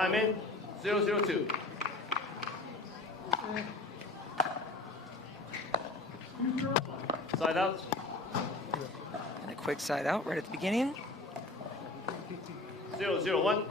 Time in, 0-0-2. Side out. And a quick side out right at the beginning. 0-0-1.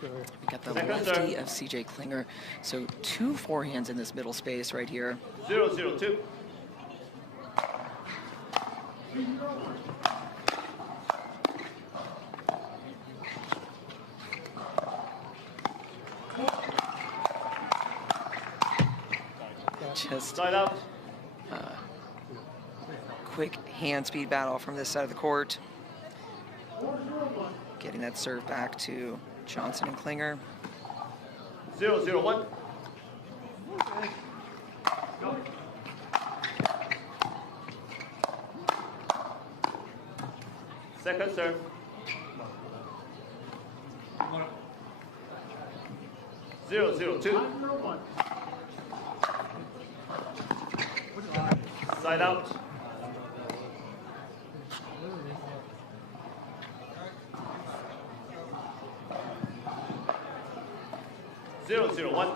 We got the lefty of CJ Klinger. So 2 forehands in this middle space right here. 0-0-2. Just Side out. quick hand speed battle from this side of the court. Getting that serve back to Johnson and Klinger. 0-0-1. Second serve. 0-0-2. Side out. 0-0-1.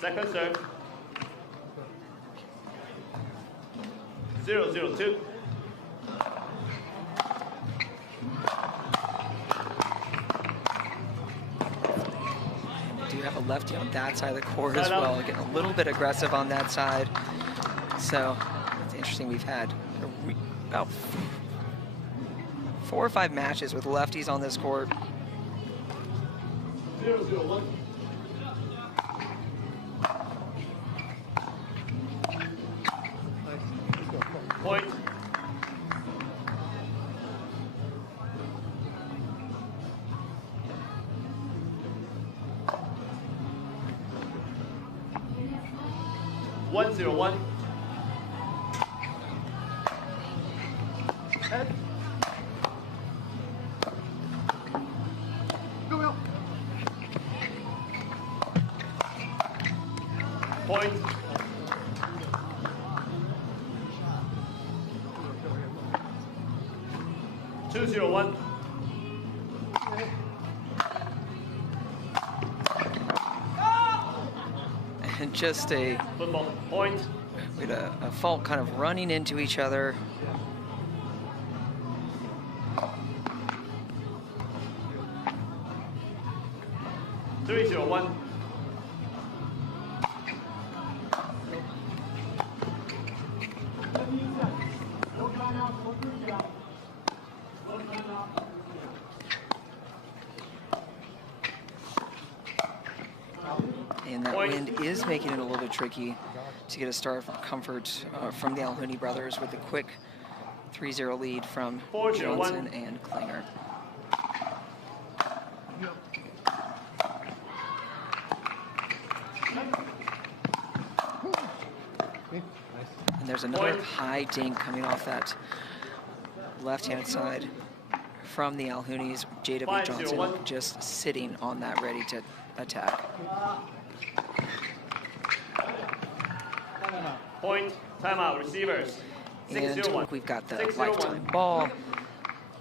Second serve. 0-0-2. Do have a lefty on that side of the court as well, getting a little bit aggressive on that side. So it's interesting. We've had about 4 or 5 matches with lefties on this court. 0-0-1. Point. One 0-1. Point. Two 0-1. And just a Football. Point. we had a fault kind of running into each other. Three 0-1. And that wind is making it a little bit tricky to get a start from comfort from the Alhouni brothers with a quick 3-0 lead from 4-0-1. Johnson and Klinger. And there's another high dink coming off that left-hand side from the Alhounis. J.W. Johnson 5-0-1. just sitting on that, ready to attack. Point. Timeout. Receivers. And 6-0-1. we've got the 6-0-1. lifetime ball.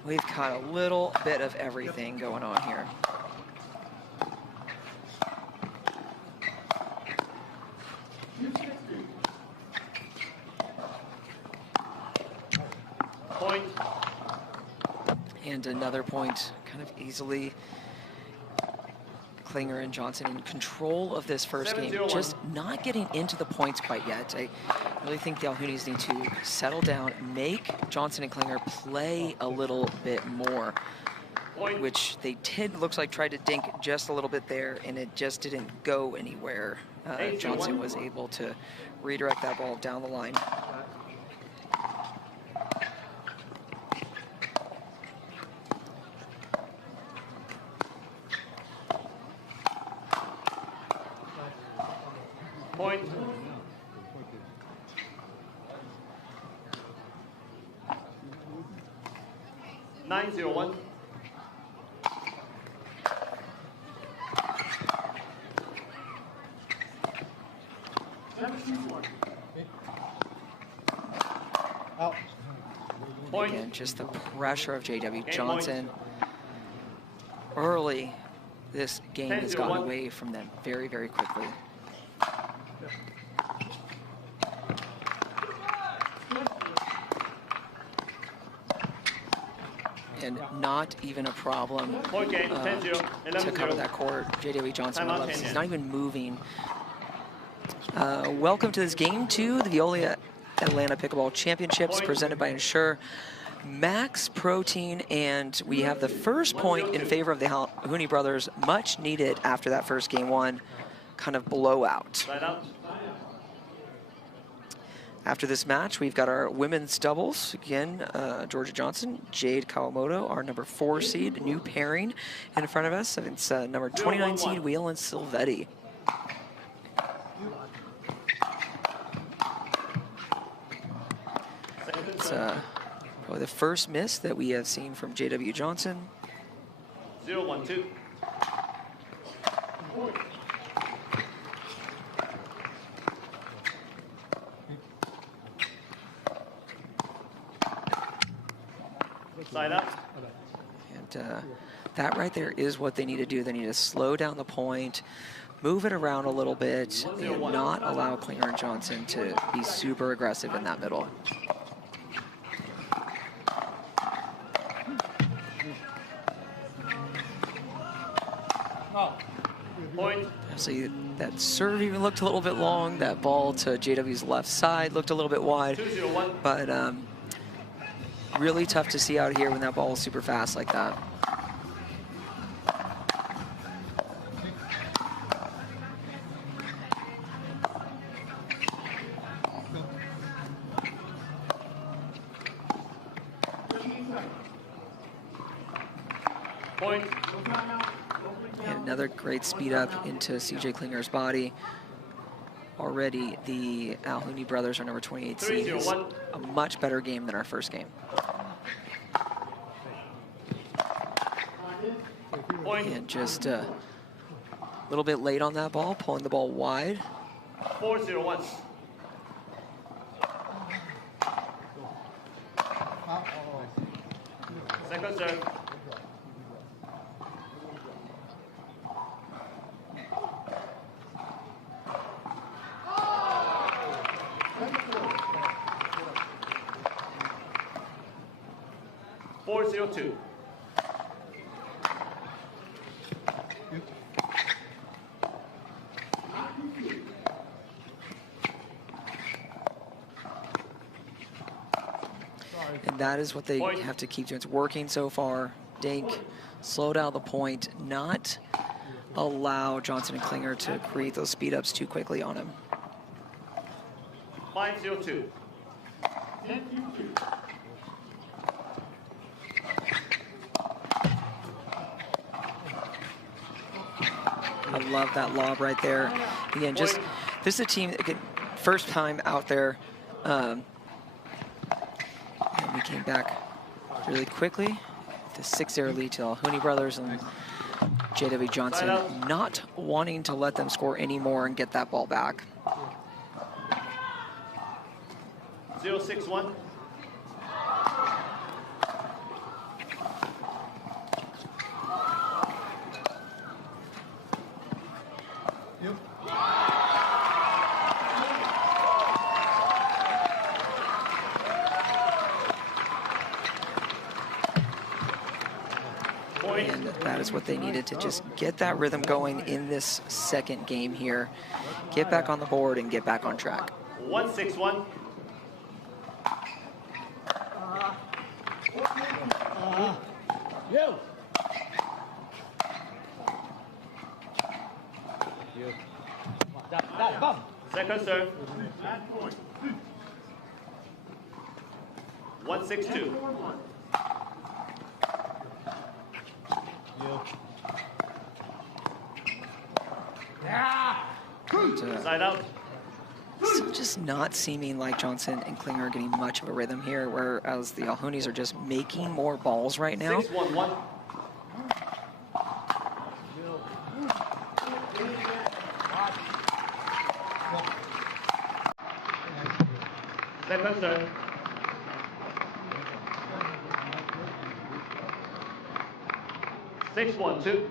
We've got a little bit of everything going on here. Point. And another point, kind of easily. Klinger and Johnson in control of this first game, 7-0-1. just not getting into the points quite yet. I really think the Alhounis need to settle down, make Johnson and Klinger play a little bit more, Point. which they did, looks like, tried to dink just a little bit there, and it just didn't go anywhere. 8-1. Johnson was able to redirect that ball down the line. Point. Nine 0-1. Point. Again, just the pressure of J.W. Game Johnson. Early, this game has 10-0, gotten 1. away from them very, very quickly. And not even a problem Point game, 10-0, to cover 11-0. that court. J.W. Johnson, Timeout, he's 10. not even moving. Welcome to this game 2, the Veolia Atlanta Pickleball Championships, presented by Ensure Max Protein, and we have the first point in favor of the Alhouni brothers, much needed after that first game 1 kind of blowout. Side out. After this match, we've got our women's doubles. Again, Georgia Johnson, Jade Kawamoto, our number 4 seed, new pairing in front of us. It's number 29 seed, Whelan Silvetti. It's probably the first miss that we have seen from J.W. Johnson. 0-1-2. Side up. And that right there is what they need to do. They need to slow down the point, move it around a little bit, and not allow Klinger and Johnson to be super aggressive in that middle. Point. See, that serve even looked a little bit long. That ball to JW's left side looked a little bit wide. 2-0-1. But really tough to see out here when that ball was super fast like that. Point. And another great speed up into CJ Klinger's body. Already the Alhouni brothers are number 28 seed. It's a much better game than our first game. Point. And just a little bit late on that ball, pulling the ball wide. 4-0-1. Second serve. Four zero two. And that is what they have to keep doing. It's working so far. Dink, slow down the point, not allow Johnson and Klinger to create those speed ups too quickly on him. 5-0-2. I love that lob right there. Again, just this is a team, again, first time out there. And we came back really quickly. The 6-0 lead to Alhouni brothers, and J.W. Johnson not wanting to let them score anymore and get that ball back. 0-6-1. And that is what they needed to just get that rhythm going in this second game here. Get back on the board and get back on track. 1-6-1. Second serve. 1-6-2. Side out. So just not seeming like Johnson and Klinger are getting much of a rhythm here, whereas the Alhounis are just making more balls right now. 6-1-1. Second serve. 6-1-2.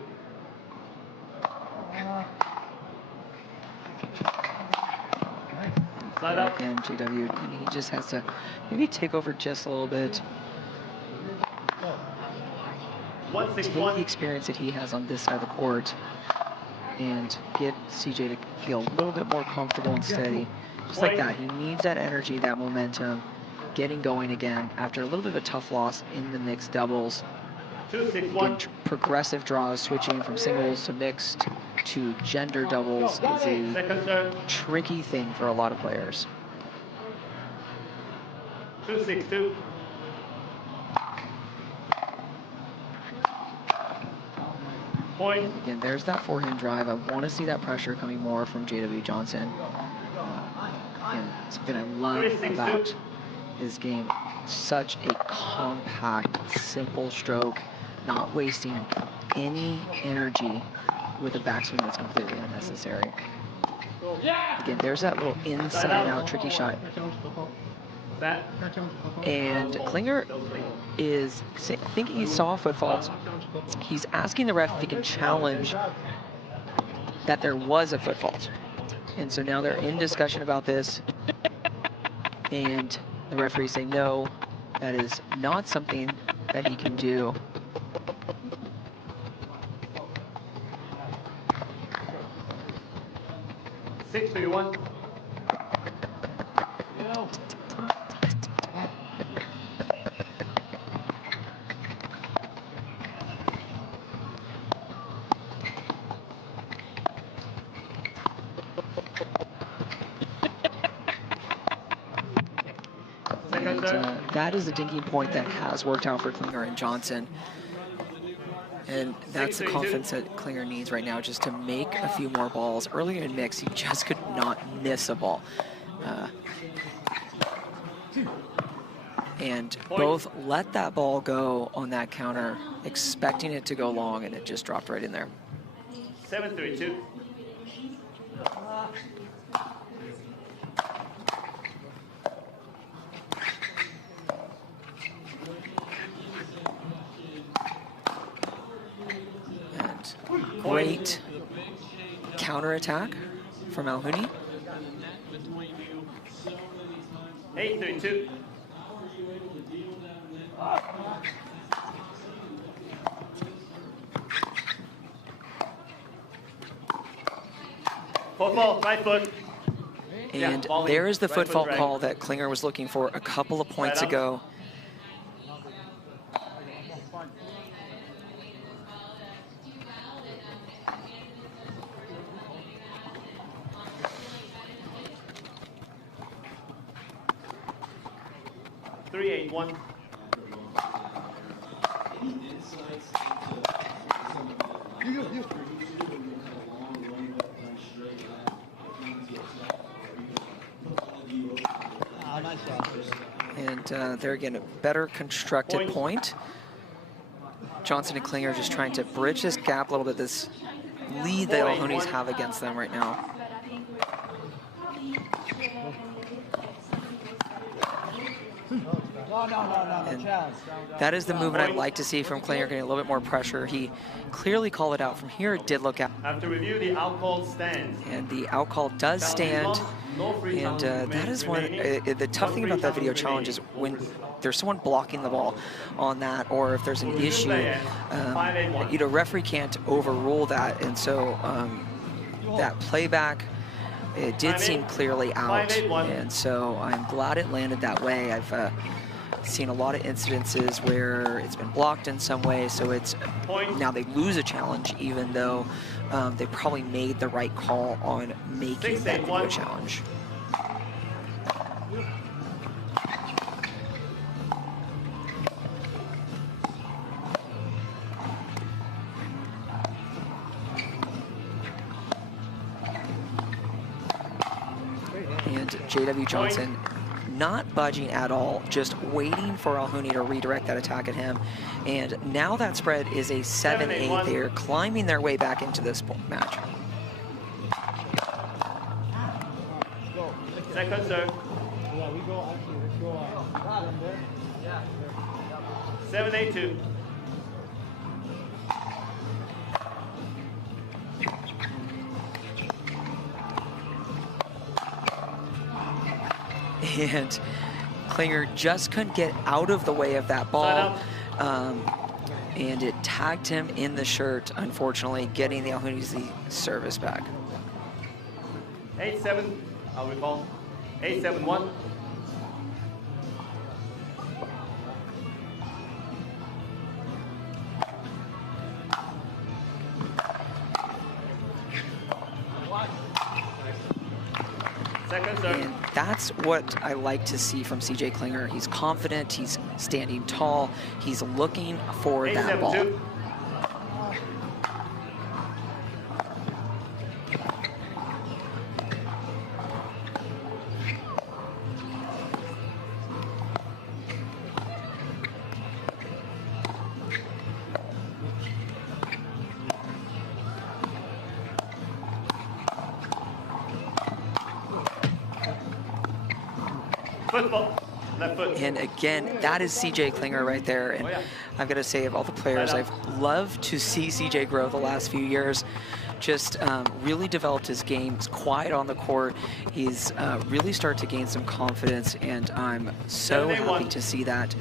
Slide out. Again, JW, he just has to maybe take over just a little bit. Take the experience that he has on this side of the court and get CJ to feel a little bit more comfortable and steady. Just like that, he needs that energy, that momentum, getting going again after a little bit of a tough loss in the mixed doubles. Again, progressive draws, switching from singles to mixed to gender doubles is a tricky thing for a lot of players. 2-6-2. Point. Again, there's that forehand drive. I want to see that pressure coming more from JW Johnson. And something I love about his game, such a compact, simple stroke, not wasting any energy with a backswing that's completely unnecessary. Again, there's that little inside-out tricky shot. And Klinger is thinking he saw foot faults. He's asking the ref if he can challenge that there was a foot fault. And so now they're in discussion about this. And the referee saying, no, that is not something that he can do. Six for you, 1. That is a dinking point that has worked out for Klinger and Johnson. And that's the confidence that Klinger needs right now, just to make a few more balls. Earlier in mix, he just could not miss a ball. And both let that ball go on that counter, expecting it to go long, and it just dropped right in there. 7-3-2. Great counterattack from Alhouni. 8-3-2. Football, right foot. And there is the foot fault call that Klinger was looking for a couple of points ago. One. And there again, a better constructed point. Johnson and Klinger just trying to bridge this gap a little bit, this lead that Alhounis have against them right now. And that is the movement I'd like to see from Klinger, getting a little bit more pressure. He clearly called it out. From here, it did look out. After review, the out call stands. And the out call does stand. And that is one, the tough thing about that video challenge is when there's someone blocking the ball on that, or if there's an issue, referee can't overrule that. And so that playback, it did seem clearly out. And so I'm glad it landed that way. I've seen a lot of incidences where it's been blocked in some way, so it's now they lose a challenge, even though they probably made the right call on making that video challenge. And JW Johnson not budging at all, just waiting for Alhouni to redirect that attack at him. And now that spread is a 7-8. They're climbing their way back into this match. Second serve. 7-8-2. And Klinger just couldn't get out of the way of that ball. And it tagged him in the shirt, unfortunately, getting the Alhounis the service back. 8-7, I'll recall. 8-7-1. Second serve. And that's what I like to see from CJ Klinger. He's confident, he's standing tall, he's looking for that ball. 8-7-2. Football. Left foot. And again, that is CJ Klinger right there. And I've got to say, of all the players, I've loved to see CJ grow the last few years. Just really developed his game. He's quiet on the court. He's really started to gain some confidence, and I'm so happy to see that.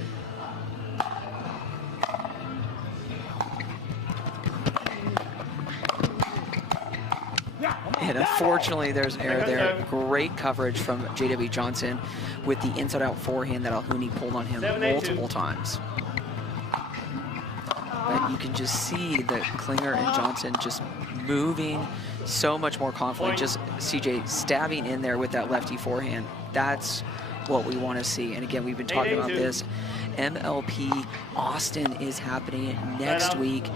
And unfortunately, there's an error there. Great coverage from J.W. Johnson with the inside-out forehand that Alhouni pulled on him multiple times. But you can just see that Klinger and Johnson just moving so much more confidently. Just CJ stabbing in there with that lefty forehand. That's what we want to see. And again, we've been talking about this. MLP Austin is happening next week.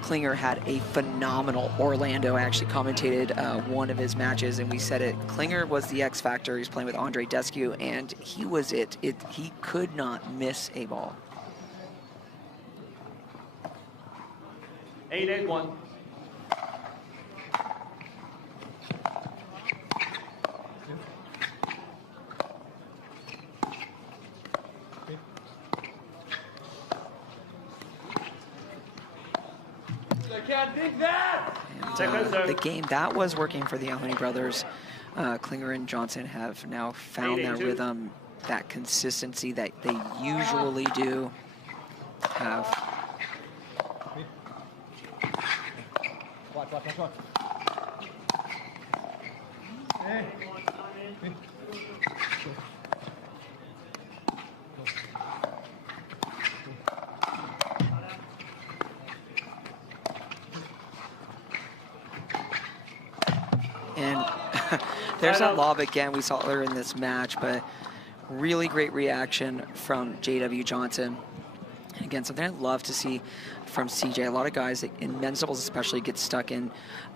Klinger had a phenomenal Orlando. I actually commentated one of his matches, and we said it. Klinger was the X factor. He's playing with Andre Descu, and he was it. He could not miss a ball. 8-8-1. And, the game that was working for the Alhouni brothers, Klinger and Johnson have now found that rhythm, that consistency that they usually do have. And there's that lob again we saw earlier in this match, but really great reaction from J.W. Johnson. And again, something I love to see from CJ. A lot of guys, in men's doubles especially, get stuck in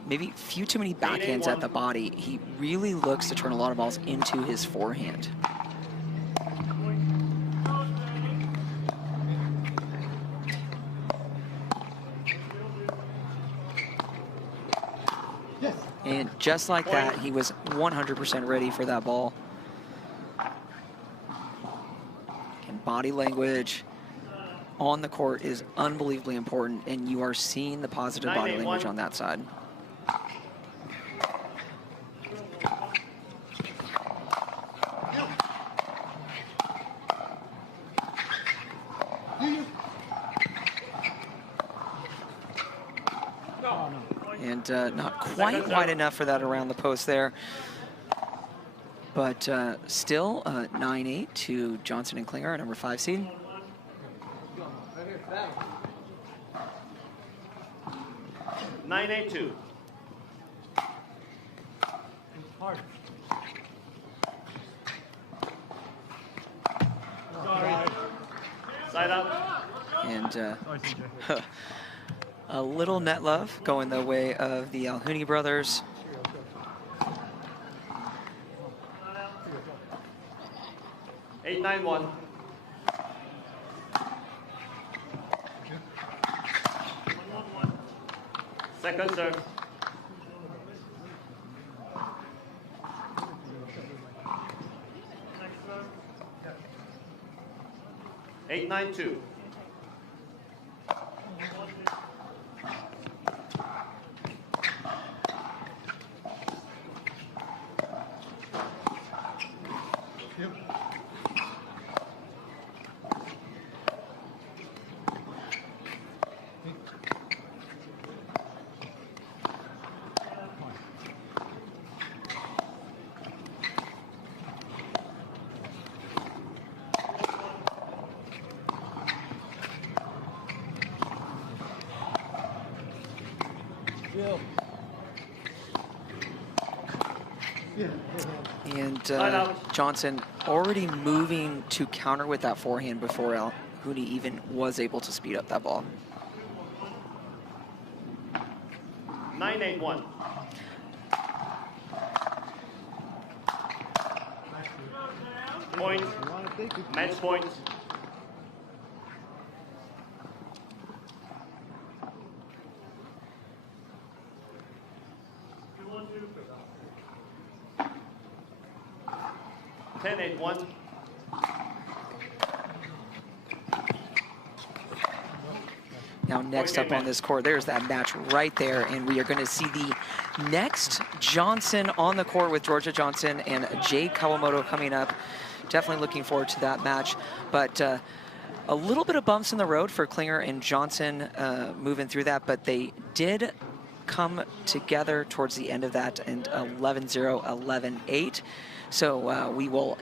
maybe a few too many backhands at the body. He really looks to turn a lot of balls into his forehand. And just like that, he was 100% ready for that ball. And body language on the court is unbelievably important, and you are seeing the positive body language on that side. And not quite wide enough for that around the post there. But still 9-8 to Johnson and Klinger, number 5 seed. Nine, 8-2. Side up. And a little net love going the way of the Alhouni brothers. Eight, 9-1. Second serve. Eight, 9-2. And Side out. Johnson already moving to counter with that forehand before Alhouni even was able to speed up that ball. 9-8-1. Point. Match point. Ten, 8-1. Now next up on this court, there's that match right there, and we are going to see the next Johnson on the court with Georgia Johnson and Jade Kawamoto coming up. Definitely looking forward to that match, but a little bit of bumps in the road for Klinger and Johnson moving through that, but they did come together towards the end of that, and 11-0, 11-8. So we will